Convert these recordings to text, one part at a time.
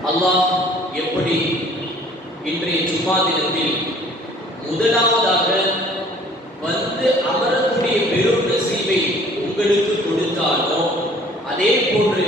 அல்லாஹ் எப்படி இன்றைய சும்மா தினத்தில் முதலாவதாக வந்து அமரக்கூடிய பெரும் நசீவை உங்களுக்கு கொடுத்தாலும் அதே போன்று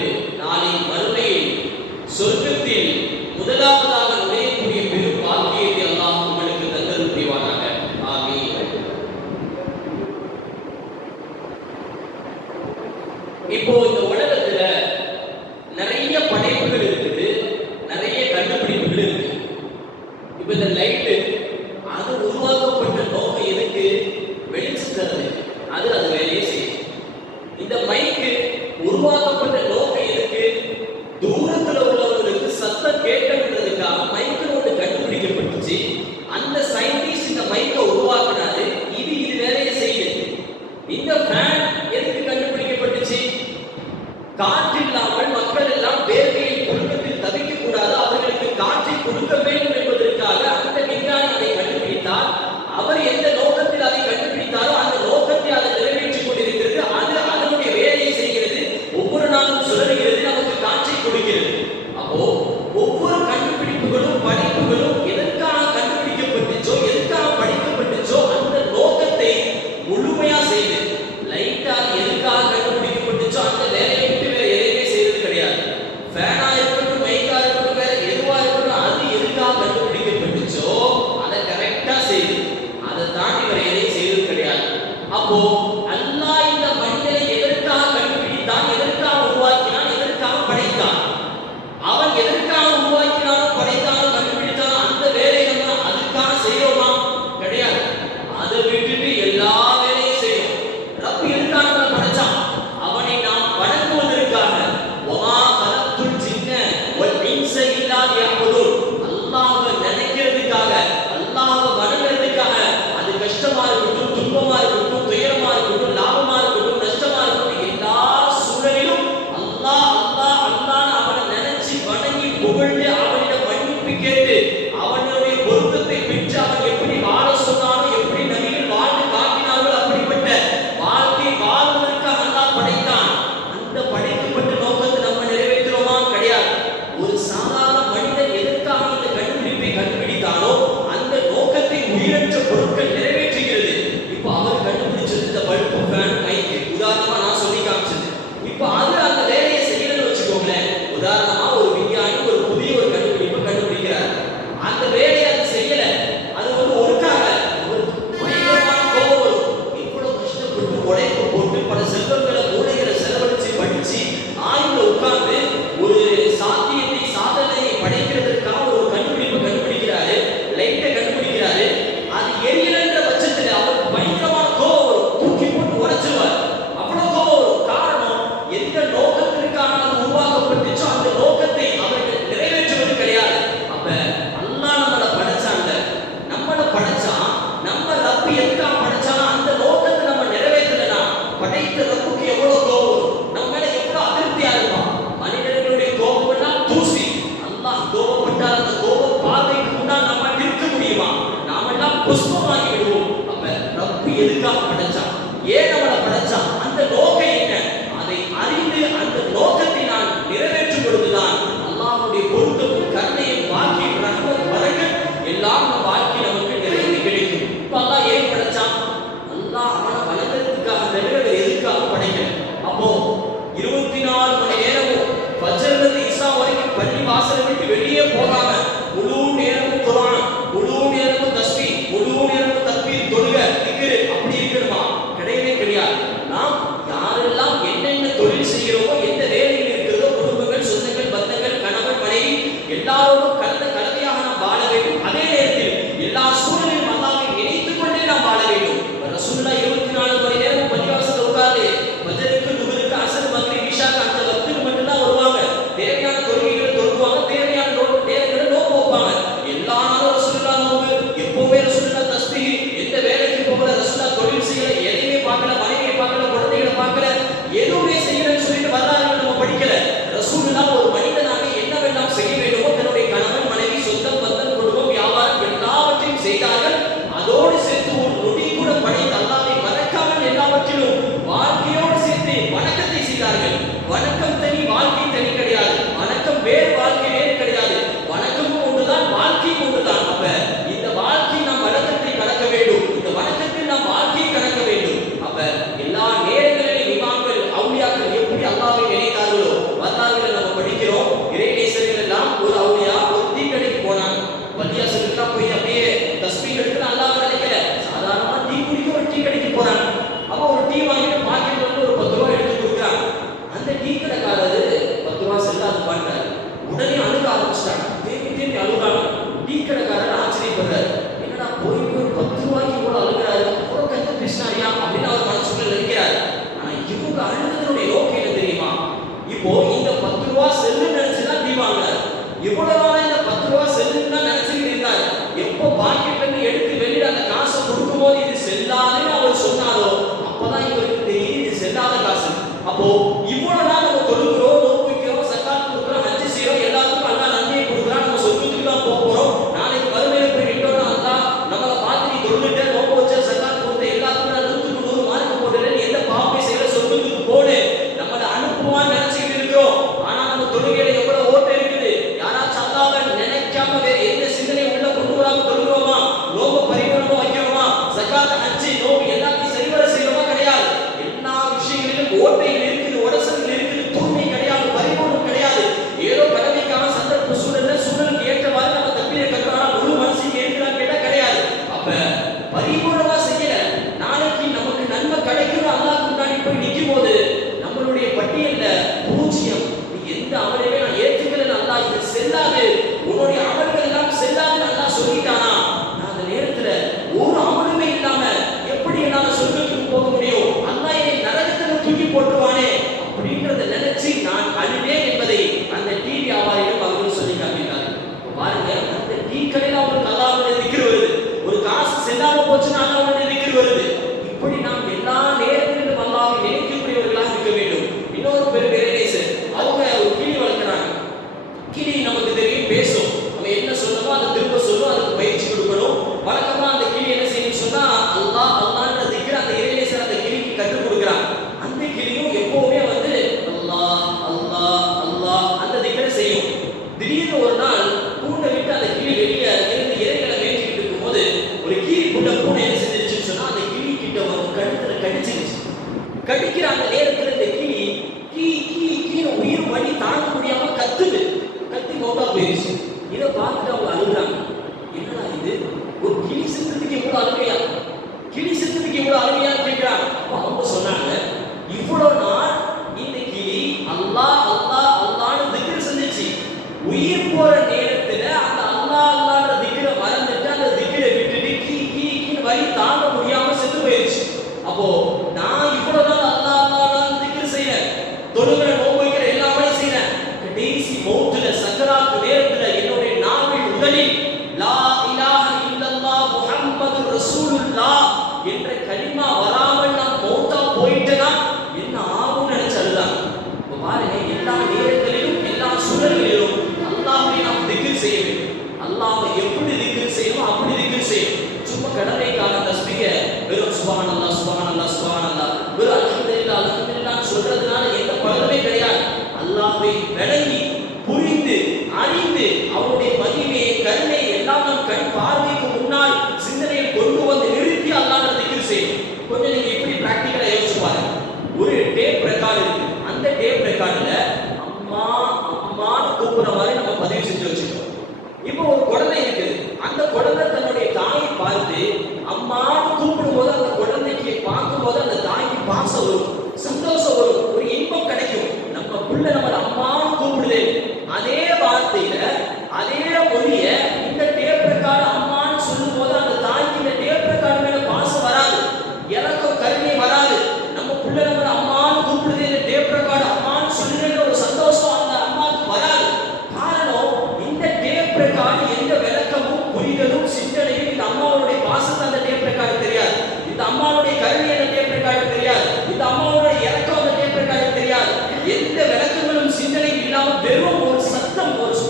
செய்யணும் சும்மா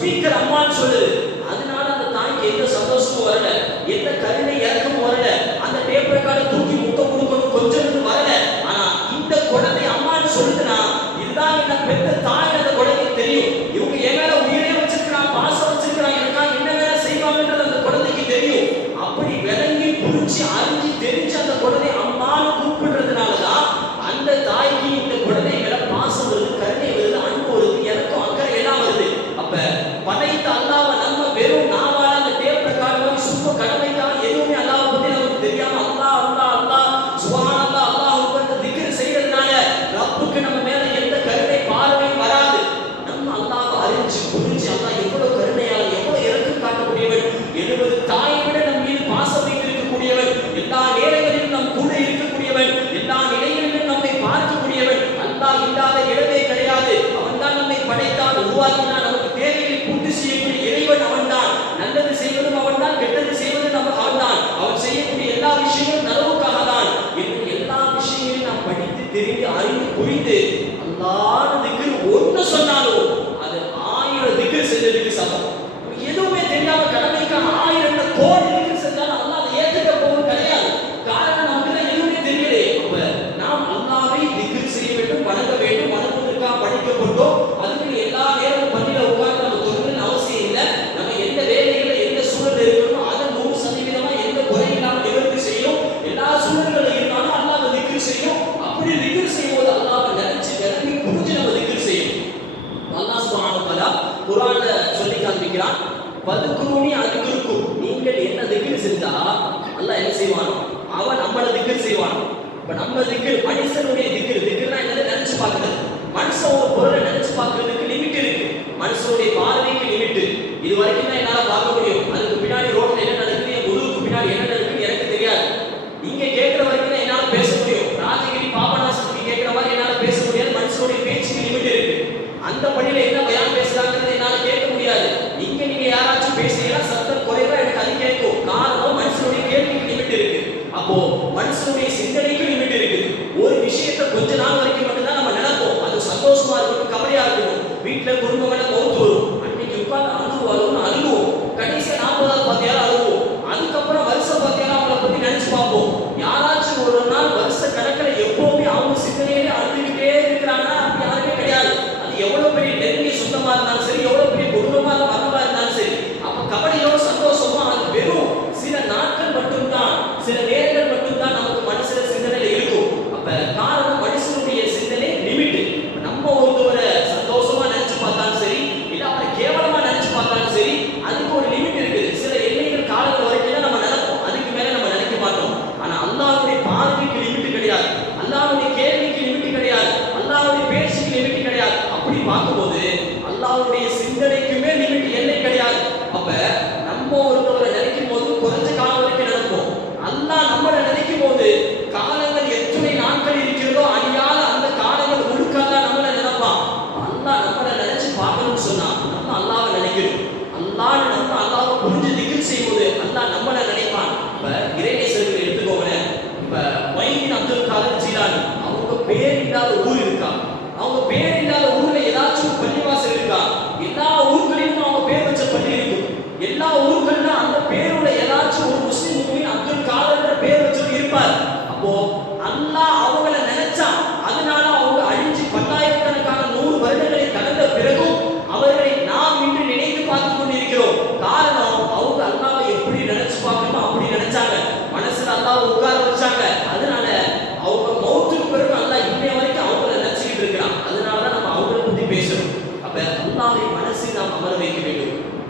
ஸ்பீக்கர் அம்மான்னு சொல்லு அதனால அந்த தாய்க்கு எந்த சந்தோஷமும் வரல. எந்த கருணை இறக்கமும் வரல. அந்த டேப் ரெக்கார்டை தூக்கி முட்டை கொடுக்கணும் கொஞ்சம் வரல. ஆனா இந்த குழந்தை அம்மான்னு சொல்லுதுன்னா இதுதான் என்ன பெத்த தாய் அந்த குழந்தை தெரியும். இவங்க என்ன மேல உயிரே வச்சிருக்கிறான் பாசம் வச்சிருக்கிறான் எனக்காக என்ன வேலை செய்வாங்கன்றது அந்த குழந்தைக்கு தெரியும். அப்படி விளங்கி புரிஞ்சு அறிஞ்சு தெரிஞ்சு அந்த குழந்தை அம்மான்னு கூப்பிடுற செஞ்சா நல்லா என்ன செய்வான்? அவன் நம்மள திக்கர் செய்வான்? இப்ப நம்ம திக்கர் மனுஷனுடைய திக்கர் திக்கர்னா என்னது நினைச்சு பார்க்கறது. மனுஷன் ஒரு பொருளை நினைச்சு பார்க்கறதுக்கு லிமிட் இருக்கு. மனுஷனுடைய பார்வைக்கு லிமிட் இது வரைக்கும் என்னால பார்க்க முடியும் பேர் இல்லாத ஊர் இருக்கா? அவங்க பேர் இல்லாத ஊர்ல ஏதாச்சும் பள்ளிவாசல் இருக்கா? எல்லா ஊர்களிலும் அவங்க பேர் வச்ச பள்ளி இருக்கும். எல்லா ஊர்கள்ல அந்த பேரோட ஏதாச்சும் ஒரு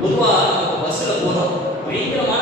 பொதுவாக நம்ம பஸ்ஸில் பயங்கரமான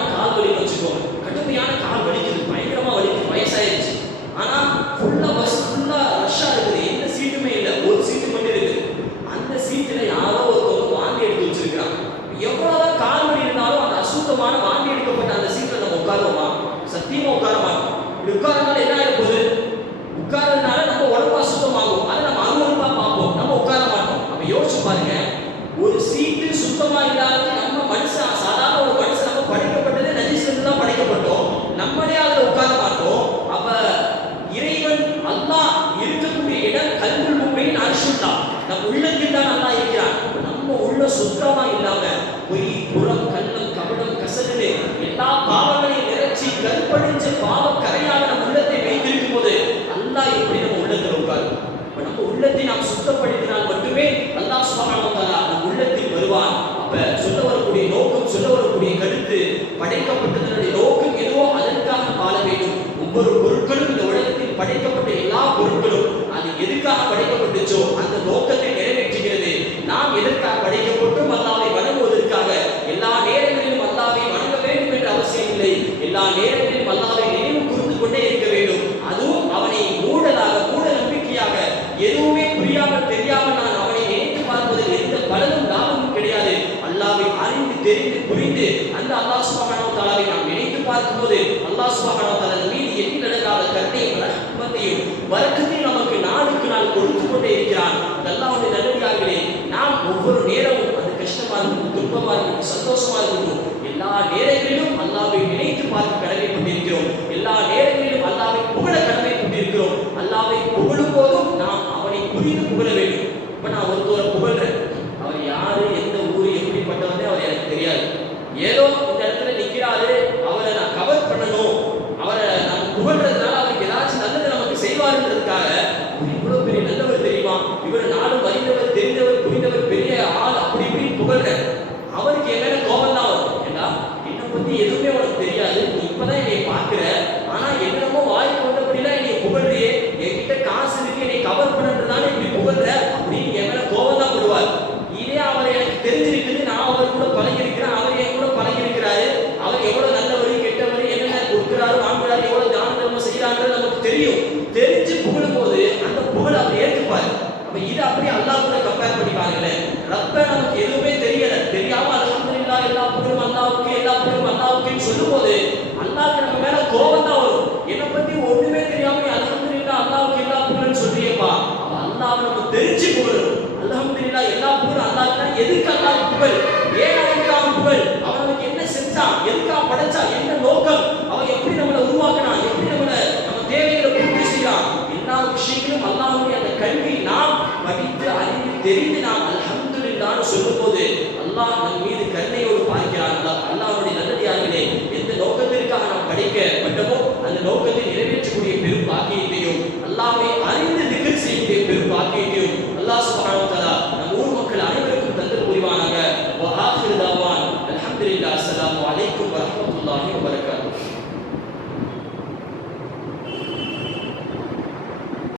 marido, só trouxe எதுக்காக படைச்சா என்ன நோக்கம்? அவன் எப்படி நம்மளை உருவாக்கினா? எப்படி நம்மளை நம்ம தேவைகளை பூர்த்தி செய்யலாம்? எல்லா விஷயங்களும் அல்லாவுடைய அந்த கல்வி நாம் படித்து அறிந்து தெரிந்து நாம் அல்ஹம்துல்லான்னு சொல்லும்போது அல்லாஹ் நம் மீது கருணையோடு பார்க்கிறான். அல்லாஹ் நல்லடியார்களே எந்த நோக்கத்திற்காக நாம் படிக்கப்பட்டமோ அந்த நோக்கத்தை நிறைவேற்றக்கூடிய பெரும்